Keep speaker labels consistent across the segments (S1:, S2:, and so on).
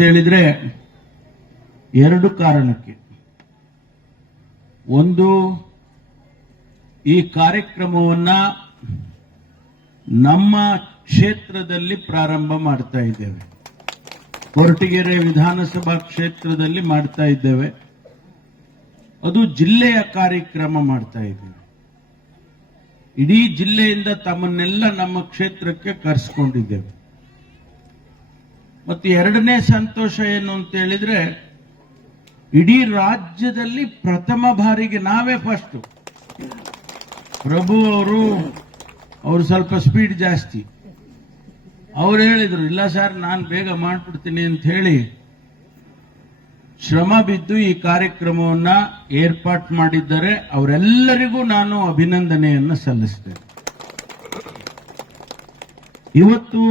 S1: ಹೇಳಿದ್ರೆ ಎರಡು ಕಾರಣಕ್ಕೆ. ಒಂದು, ಈ ಕಾರ್ಯಕ್ರಮವನ್ನ ನಮ್ಮ ಕ್ಷೇತ್ರದಲ್ಲಿ ಪ್ರಾರಂಭ ಮಾಡ್ತಾ ಇದ್ದೇವೆ. ಕೊರಟಗೆರೆ ವಿಧಾನಸಭಾ ಕ್ಷೇತ್ರದಲ್ಲಿ ಮಾಡ್ತಾ ಇದ್ದೇವೆ. ಅದು ಜಿಲ್ಲೆಯ ಕಾರ್ಯಕ್ರಮ ಮಾಡ್ತಾ ಇದ್ದೇವೆ. ಇಡೀ ಜಿಲ್ಲೆಯಿಂದ ತಮ್ಮನ್ನೆಲ್ಲ ನಮ್ಮ ಕ್ಷೇತ್ರಕ್ಕೆ ಕರೆಸ್ಕೊಂಡಿದ್ದೇವೆ. ಮತ್ತು ಎರಡನೇ ಸಂತೋಷ ಏನು ಅಂತ ಹೇಳಿದ್ರೆ, ಇಡೀ ರಾಜ್ಯದಲ್ಲಿ ಪ್ರಥಮ ಬಾರಿಗೆ ನಾವೇ ಫಸ್ಟ್ ಪ್ರಭು ಅವರು ಅವರು ಸ್ವಲ್ಪ ಸ್ಪೀಡ್ ಜಾಸ್ತಿ. ಅವ್ರು ಹೇಳಿದ್ರು, ಇಲ್ಲ ಸರ್ ನಾನು ಬೇಗ ಮಾಡ್ಬಿಡ್ತೀನಿ ಅಂತ ಹೇಳಿ. ಶ್ರಮ ಬಿದ್ದು ಈ ಕಾರ್ಯಕ್ರಮವನ್ನ ಏರ್ಪಾಟ್ ಮಾಡಿದ್ದಾರೆ. ಅವರೆಲ್ಲರಿಗೂ ನಾನು ಅಭಿನಂದನೆಯನ್ನು ಸಲ್ಲಿಸ್ತೇನೆ. ಇವತ್ತು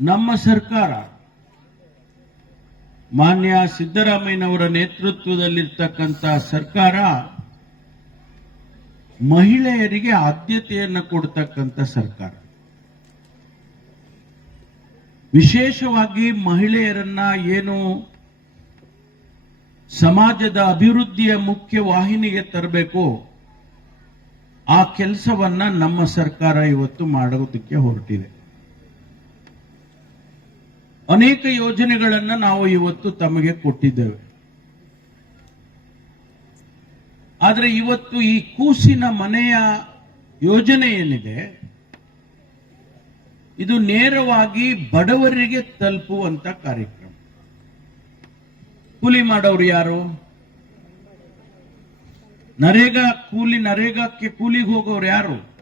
S1: ನಮ್ಮ ಸರ್ಕಾರ ಮಾನ್ಯ ಸಿದ್ದರಾಮಯ್ಯನವರ ನೇತೃತ್ವದಲ್ಲಿರ್ತಕ್ಕಂಥ ಸರ್ಕಾರ ಮಹಿಳೆಯರಿಗೆ ಆದ್ಯತೆಯನ್ನು ಕೊಡ್ತಕ್ಕಂಥ ಸರ್ಕಾರ. ವಿಶೇಷವಾಗಿ ಮಹಿಳೆಯರನ್ನ ಏನು ಸಮಾಜದ ಅಭಿವೃದ್ಧಿಯ ಮುಖ್ಯ ವಾಹಿನಿಗೆ ತರಬೇಕು ಆ ಕೆಲಸವನ್ನ ನಮ್ಮ ಸರ್ಕಾರ ಇವತ್ತು ಮಾಡೋದಕ್ಕೆ ಹೊರಟಿದೆ. ಅನೇಕ ಯೋಜನೆಗಳನ್ನ ನಾವು ಇವತ್ತು ತಮಗೆ ಕೊಟ್ಟಿದ್ದೇವೆ. ಆದರೆ ಇವತ್ತು ಈ ಕೂಸಿನ ಮನೆಯ ಯೋಜನೆ ಏನಿದೆ? ಇದು ನೇರವಾಗಿ ಬಡವರಿಗೆ ತಲುಪುವಂತ ಕಾರ್ಯಕ್ರಮ. ಕೂಲಿ ಮಾಡೋರು ಯಾರು? ನರೇಗಾ, ಕೂಲಿ, ನರೇಗಾಕ್ಕೆ ಕೂಲಿಗೆ ಹೋಗೋರು ಯಾರು?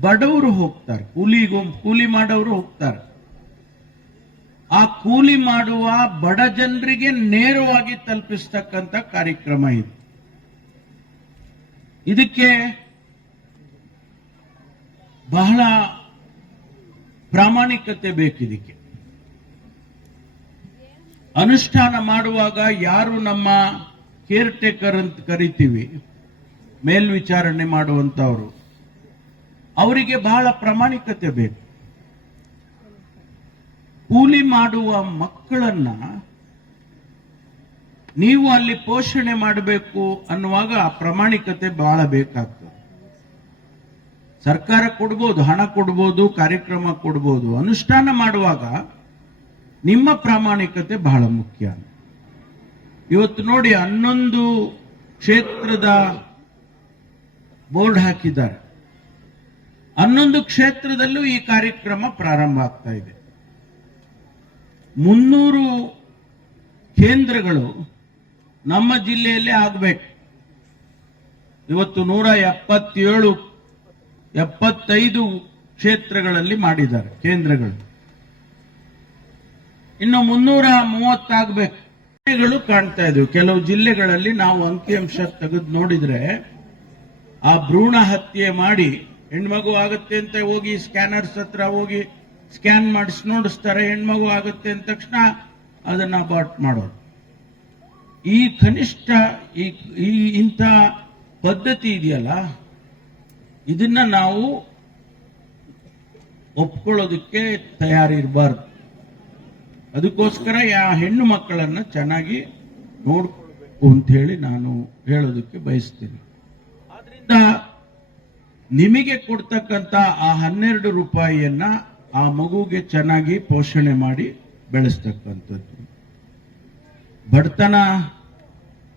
S1: ಬಡವರು ಹೋಗ್ತಾರೆ. ಕೂಲಿಗೆ ಕೂಲಿ ಮಾಡೋರು ಹೋಗ್ತಾರೆ. ಆ ಕೂಲಿ ಮಾಡುವ ಬಡ ಜನರಿಗೆ ನೇರವಾಗಿ ತಲುಪಿಸ್ತಕ್ಕಂಥ ಕಾರ್ಯಕ್ರಮ ಇದು. ಇದಕ್ಕೆ ಬಹಳ ಪ್ರಾಮಾಣಿಕತೆ ಬೇಕಿದಕ್ಕೆ. ಅನುಷ್ಠಾನ ಮಾಡುವಾಗ ಯಾರು ನಮ್ಮ ಕೇರ್ ಟೇಕರ್ ಅಂತ ಕರಿತೀವಿ, ಮೇಲ್ವಿಚಾರಣೆ ಮಾಡುವಂತವರು ಅವರಿಗೆ ಬಹಳ ಪ್ರಾಮಾಣಿಕತೆ ಬೇಕು. ಕೂಲಿ ಮಾಡುವ ಮಕ್ಕಳನ್ನ ನೀವು ಅಲ್ಲಿ ಪೋಷಣೆ ಮಾಡಬೇಕು ಅನ್ನುವಾಗ ಆ ಪ್ರಾಮಾಣಿಕತೆ ಬಹಳ ಬೇಕಾಗ್ತದೆ. ಸರ್ಕಾರ ಕೊಡ್ಬೋದು, ಹಣ ಕೊಡ್ಬೋದು, ಕಾರ್ಯಕ್ರಮ ಕೊಡ್ಬೋದು. ಅನುಷ್ಠಾನ ಮಾಡುವಾಗ ನಿಮ್ಮ ಪ್ರಾಮಾಣಿಕತೆ ಬಹಳ ಮುಖ್ಯ. ಇವತ್ತು ನೋಡಿ ಹನ್ನೊಂದು ಕ್ಷೇತ್ರದ ಬೋರ್ಡ್ ಹಾಕಿದ್ದಾರೆ. ಹನ್ನೊಂದು ಕ್ಷೇತ್ರದಲ್ಲೂ ಈ ಕಾರ್ಯಕ್ರಮ ಪ್ರಾರಂಭ ಆಗ್ತಾ ಇದೆ. ಮುನ್ನೂರು ಕೇಂದ್ರಗಳು ನಮ್ಮ ಜಿಲ್ಲೆಯಲ್ಲೇ ಆಗಬೇಕು. ಇವತ್ತು ನೂರ ಎಪ್ಪತ್ತೇಳು, ಎಪ್ಪತ್ತೈದು ಕ್ಷೇತ್ರಗಳಲ್ಲಿ ಮಾಡಿದ್ದಾರೆ ಕೇಂದ್ರಗಳು. ಇನ್ನು ಮುನ್ನೂರ ಮೂವತ್ತಾಗಬೇಕು ಜಿಲ್ಲೆಗಳು ಕಾಣ್ತಾ ಇದ್ವು. ಕೆಲವು ಜಿಲ್ಲೆಗಳಲ್ಲಿ ನಾವು ಅಂಕಿಅಂಶ ತೆಗೆದು ನೋಡಿದ್ರೆ ಆ ಭ್ರೂಣ ಹತ್ಯೆ ಮಾಡಿ ಹೆಣ್ಮಗು ಆಗತ್ತೆ ಅಂತ ಹೋಗಿ, ಸ್ಕ್ಯಾನರ್ಸ್ ಹತ್ರ ಹೋಗಿ ಸ್ಕ್ಯಾನ್ ಮಾಡಿಸಿ ನೋಡಿಸ್ತಾರೆ, ಹೆಣ್ಮಗು ಆಗುತ್ತೆ ಅಂದ ತಕ್ಷಣ ಅದನ್ನ ಅಬಾರ್ಟ್ ಮಾಡೋದು ಈ ಕನಿಷ್ಠ ಈ ಇಂಥ ಪದ್ಧತಿ ಇದೆಯಲ್ಲ? ಇದನ್ನ ನಾವು ಒಪ್ಕೊಳ್ಳೋದಕ್ಕೆ ತಯಾರಿರಬಾರ್ದು. ಅದಕ್ಕೋಸ್ಕರ ಯಾ ಹೆಣ್ಣು ಮಕ್ಕಳನ್ನ ಚೆನ್ನಾಗಿ ನೋಡ್ಕೊಳ್ಬೇಕು ಅಂತ ಹೇಳಿ ನಾನು ಹೇಳೋದಕ್ಕೆ ಬಯಸ್ತೀನಿ. ಆದ್ರಿಂದ ನಿಮಗೆ ಕೊಡ್ತಕ್ಕಂತ ಆ ಹನ್ನೆರಡು ರೂಪಾಯಿಯನ್ನ ಆ ಮಗುಗೆ ಚೆನ್ನಾಗಿ ಪೋಷಣೆ ಮಾಡಿ ಬೆಳೆಸ್ತಕ್ಕಂಥದ್ದು. ಬಡತನ,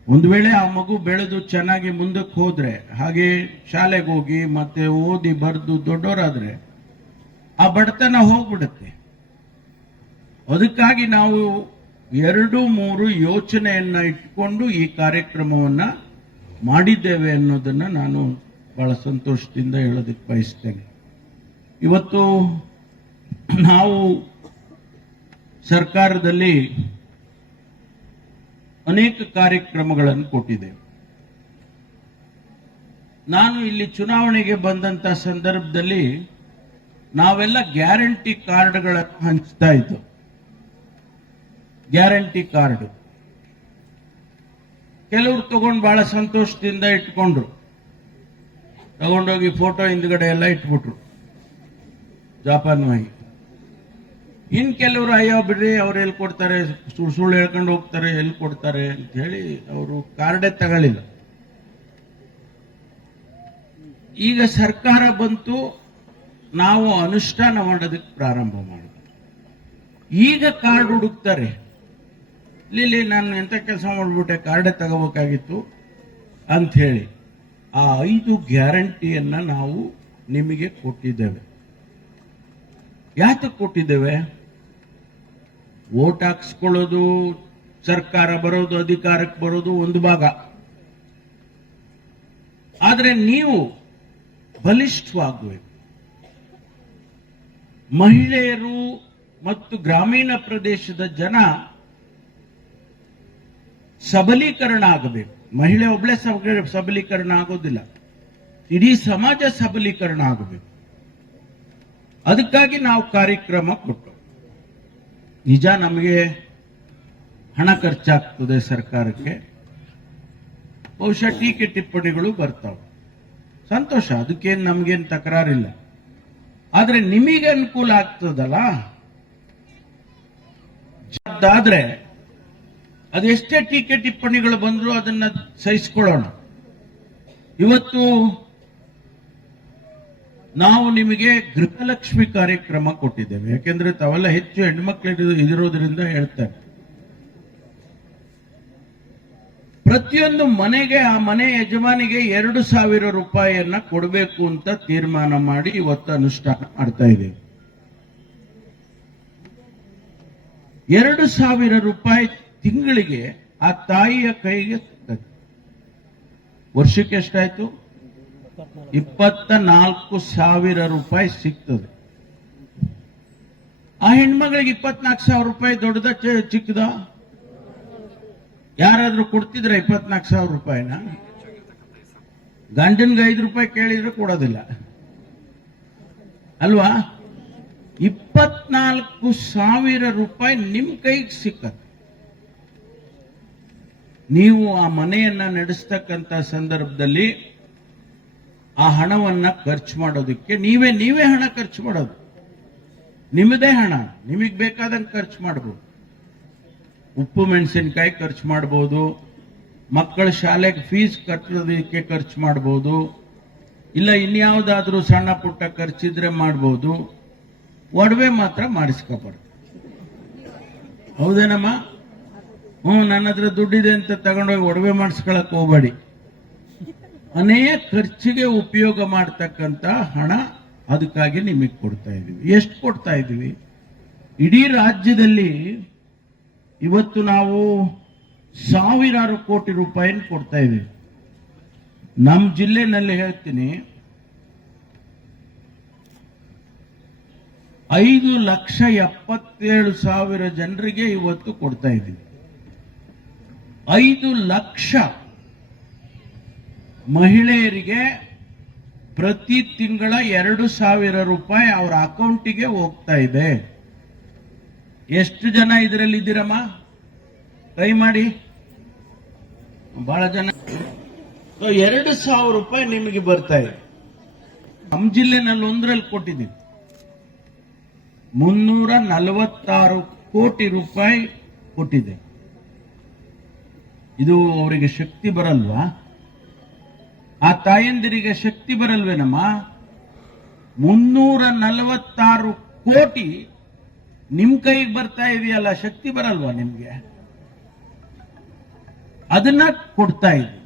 S1: ಒಂದು ವೇಳೆ ಆ ಮಗು ಬೆಳೆದು ಚೆನ್ನಾಗಿ ಮುಂದಕ್ಕೆ ಹೋದ್ರೆ, ಹಾಗೆ ಶಾಲೆಗೆ ಹೋಗಿ ಮತ್ತೆ ಓದಿ ಬರೆದು ದೊಡ್ಡವರಾದ್ರೆ, ಆ ಬಡತನ ಹೋಗ್ಬಿಡುತ್ತೆ. ಅದಕ್ಕಾಗಿ ನಾವು ಎರಡು, ಮೂರು ಯೋಚನೆಯನ್ನ ಇಟ್ಕೊಂಡು ಈ ಕಾರ್ಯಕ್ರಮವನ್ನ ಮಾಡಿದ್ದೇವೆ ಅನ್ನೋದನ್ನ ನಾನು ಬಹಳ ಸಂತೋಷದಿಂದ ಹೇಳೋದಕ್ಕೆ ಬಯಸ್ತೇನೆ. ಇವತ್ತು ನಾವು ಸರ್ಕಾರದಲ್ಲಿ ಅನೇಕ ಕಾರ್ಯಕ್ರಮಗಳನ್ನು ಕೊಟ್ಟಿದ್ದೇವೆ. ನಾನು ಇಲ್ಲಿ ಚುನಾವಣೆಗೆ ಬಂದಂತ ಸಂದರ್ಭದಲ್ಲಿ ನಾವೆಲ್ಲ ಗ್ಯಾರಂಟಿ ಕಾರ್ಡ್ಗಳನ್ನು ಹಂಚ್ತಾ ಇದ್ದು, ಗ್ಯಾರಂಟಿ ಕಾರ್ಡ್. ಕೆಲವರು ತಗೊಂಡು ಬಹಳ ಸಂತೋಷದಿಂದ ಇಟ್ಕೊಂಡ್ರು. ತಗೊಂಡೋಗಿ ಫೋಟೋ ಹಿಂದ್ಗಡೆ ಎಲ್ಲ ಇಟ್ಬಿಟ್ರು. ಜಾಪಾನ್ವಾಗಿ. ಇನ್ ಕೆಲವರು ಅಯ್ಯೋ ಬಿಡ್ರಿ, ಅವ್ರು ಎಲ್ಲಿ ಕೊಡ್ತಾರೆ ಸುಳ್ಳು ಸುಳ್ಳು ಹೇಳ್ಕೊಂಡು ಹೋಗ್ತಾರೆ, ಎಲ್ಲಿ ಕೊಡ್ತಾರೆ ಅಂತ ಹೇಳಿ ಅವರು ಕಾರ್ಡೇ ತಗೊಳ್ಳಿಲ್ಲ. ಈಗ ಸರ್ಕಾರ ಬಂತು, ನಾವು ಅನುಷ್ಠಾನ ಮಾಡೋದಕ್ಕೆ ಪ್ರಾರಂಭ ಮಾಡಿದ್ವಿ. ಈಗ ಕಾರ್ಡ್ ಹುಡುಕ್ತಾರೆ. ಇಲ್ಲಿ ನಾನು ಎಂಥ ಕೆಲಸ ಮಾಡಿಬಿಟ್ಟೆ, ಕಾರ್ಡೇ ತಗೋಬೇಕಾಗಿತ್ತು ಹೇಳಿ. ಆ ಐದು ಗ್ಯಾರಂಟಿಯನ್ನ ನಾವು ನಿಮಗೆ ಕೊಟ್ಟಿದ್ದೇವೆ. ಯಾತಕ್ಕೆ ಕೊಟ್ಟಿದ್ದೇವೆ? ವೋಟ್ ಹಾಕ್ಸ್ಕೊಳ್ಳೋದು, ಸರ್ಕಾರ ಬರೋದು, ಅಧಿಕಾರಕ್ಕೆ ಬರೋದು ಒಂದು ಭಾಗ. ಆದರೆ ನೀವು ಬಲಿಷ್ಠವಾಗಬೇಕು. ಮಹಿಳೆಯರು ಮತ್ತು ಗ್ರಾಮೀಣ ಪ್ರದೇಶದ ಜನ ಸಬಲೀಕರಣ ಆಗಬೇಕು. ಮಹಿಳೆ ಸಬ- ಸಬಲೀಕರಣ ಆಗೋದಿಲ್ಲ. ಇಡೀ ಸಮಾಜ ಸಬಲೀಕರಣ ಆಗಬೇಕು. ಅದಕ್ಕಾಗಿ ನಾವು ಕಾರ್ಯಕ್ರಮ ಕೊಟ್ಟು ನಿಜ ನಮಗೆ ಹಣ ಖರ್ಚಾಗ್ತದೆ ಸರ್ಕಾರಕ್ಕೆ. ಬಹುಶಃ ಟೀಕೆ ಟಿಪ್ಪಣಿಗಳು ಬರ್ತಾವೆ. ಸಂತೋಷ, ಅದಕ್ಕೇನು ನಮಗೇನು ತಕರಾರಿಲ್ಲ. ಆದ್ರೆ ನಿಮಗೆ ಅನುಕೂಲ ಆಗ್ತದಲ್ಲ? ಆದ್ರೆ ಅದೆಷ್ಟೇ ಟೀಕೆ ಟಿಪ್ಪಣಿಗಳು ಬಂದರೂ ಅದನ್ನ ಸಹಿಸ್ಕೊಳ್ಳೋಣ. ಇವತ್ತು ನಾವು ನಿಮಗೆ ಗೃಹಲಕ್ಷ್ಮಿ ಕಾರ್ಯಕ್ರಮ ಕೊಟ್ಟಿದ್ದೇವೆ. ಯಾಕೆಂದ್ರೆ ತಾವೆಲ್ಲ ಹೆಚ್ಚು ಹೆಣ್ಮಕ್ಳು ಇದಿರೋದ್ರಿಂದ ಹೇಳ್ತಾರೆ. ಪ್ರತಿಯೊಂದು ಮನೆಗೆ ಆ ಮನೆ ಯಜಮಾನಿಗೆ ಎರಡು ಸಾವಿರ ರೂಪಾಯಿಯನ್ನ ಕೊಡಬೇಕು ಅಂತ ತೀರ್ಮಾನ ಮಾಡಿ ಇವತ್ತು ಅನುಷ್ಠಾನ ಮಾಡ್ತಾ ಇದ್ದೇವೆ. ಎರಡು ಸಾವಿರ ರೂಪಾಯಿ ತಿಂಗಳಿಗೆ ಆ ತಾಯಿಯ ಕೈಗೆ ವರ್ಷಕ್ಕೆ ಎಷ್ಟಾಯ್ತು? ಇಪ್ಪತ್ತ ನಾಲ್ಕು ಸಾವಿರ ರೂಪಾಯಿ ಸಿಗ್ತದೆ. ಆ ಹೆಣ್ಮಗಳಿಗೆ ಇಪ್ಪತ್ನಾಲ್ಕು ಸಾವಿರ ರೂಪಾಯಿ ದೊಡ್ಡದ ಚಿಕ್ಕದ? ಯಾರಾದ್ರೂ ಕೊಡ್ತಿದ್ರ ಇಪ್ಪತ್ನಾಲ್ಕು ಸಾವಿರ ರೂಪಾಯಿನ? ಗಂಡನ್ಗೆ ಐದು ರೂಪಾಯಿ ಕೇಳಿದ್ರೆ ಕೊಡೋದಿಲ್ಲ. ಅಲ್ವಾ? ಇಪ್ಪತ್ನಾಲ್ಕು ಸಾವಿರ ರೂಪಾಯಿ ನಿಮ್ ಕೈಗೆ ಸಿಕ್ಕತ್ತೆ ನೀವು ಆ ಮನೆಯನ್ನ ನಡೆಸ್ತಕ್ಕಂತ ಸಂದರ್ಭದಲ್ಲಿ ಆ ಹಣವನ್ನ ಖರ್ಚು ಮಾಡೋದಕ್ಕೆ ನೀವೇ ನೀವೇ ಹಣ ಖರ್ಚು ಮಾಡೋದು. ನಿಮ್ಮದೇ ಹಣ, ನಿಮಗೆ ಬೇಕಾದಂಗೆ ಖರ್ಚು ಮಾಡ್ಬೋದು. ಉಪ್ಪು, ಮೆಣಸಿನಕಾಯಿ ಖರ್ಚು ಮಾಡ್ಬೋದು. ಮಕ್ಕಳ ಶಾಲೆಗೆ ಫೀಸ್ ಕಟ್ಟೋದಕ್ಕೆ ಖರ್ಚು ಮಾಡ್ಬೋದು. ಇಲ್ಲ, ಇನ್ಯಾವುದಾದ್ರೂ ಸಣ್ಣ ಪುಟ್ಟ ಖರ್ಚಿದ್ರೆ ಮಾಡ್ಬೋದು. ಒಡವೆ ಮಾತ್ರ ಮಾಡಿಸ್ಕೋಬಾರ್ದು. ಹೌದೇನಮ್ಮ? ಹ್ಞೂ ನನ್ನ ಹತ್ರ ದುಡ್ಡಿದೆ ಅಂತ ತಗೊಂಡೋಗಿ ಒಡವೆ ಮಾಡಿಸ್ಕೊಳಕ್ ಹೋಗ್ಬೇಡಿ. ಅನೇಕ ಖರ್ಚಿಗೆ ಉಪಯೋಗ ಮಾಡ್ತಕ್ಕಂಥ ಹಣ ಅದಕ್ಕಾಗಿ ನಿಮಗೆ ಕೊಡ್ತಾ ಇದ್ದೀವಿ ಎಷ್ಟು ಕೊಡ್ತಾ ಇದ್ದೀವಿ ಇಡೀ ರಾಜ್ಯದಲ್ಲಿ ಇವತ್ತು ನಾವು ಸಾವಿರಾರು ಕೋಟಿ ರೂಪಾಯಿನ ಕೊಡ್ತಾ ಇದೀವಿ. ನಮ್ಮ ಜಿಲ್ಲೆನಲ್ಲಿ ಹೇಳ್ತೀನಿ, ಐದು ಲಕ್ಷ ಎಪ್ಪತ್ತೇಳು ಸಾವಿರ ಜನರಿಗೆ ಇವತ್ತು ಕೊಡ್ತಾ ಇದ್ದೀವಿ ಐದು ಲಕ್ಷ ಮಹಿಳೆಯರಿಗೆ ಪ್ರತಿ ತಿಂಗಳ ಎರಡು ಸಾವಿರ ರೂಪಾಯಿ ಅವರ ಅಕೌಂಟಿಗೆ ಹೋಗ್ತಾ ಇದೆ. ಎಷ್ಟು ಜನ ಇದರಲ್ಲಿ ಇದ್ದೀರಮ್ಮ? ಕೈ ಮಾಡಿ. ಬಹಳ ಜನ. ಎರಡು ಸಾವಿರ ರೂಪಾಯಿ ನಿಮಗೆ ಬರ್ತಾ ಇದೆ. ನಮ್ಮ ಜಿಲ್ಲೆನಲ್ಲಿ ಒಂದರಲ್ಲಿ ಕೊಟ್ಟಿದ್ದೀನಿ. ಮುನ್ನೂರ ನಲವತ್ತಾರು ಕೋಟಿ ರೂಪಾಯಿ ಕೊಟ್ಟಿದೆ. ಇದು ಅವರಿಗೆ ಶಕ್ತಿ ಬರಲ್ವಾ? ಆ ತಾಯಂದಿರಿಗೆ ಶಕ್ತಿ ಬರಲ್ವೇನಮ್ಮ? ಮುನ್ನೂರ ನಲವತ್ತಾರು ಕೋಟಿ ನಿಮ್ ಕೈಗೆ ಬರ್ತಾ ಇದೆಯಲ್ಲ, ಶಕ್ತಿ ಬರಲ್ವಾ ನಿಮ್ಗೆ? ಅದನ್ನ ಕೊಡ್ತಾ ಇದ್ವಿ.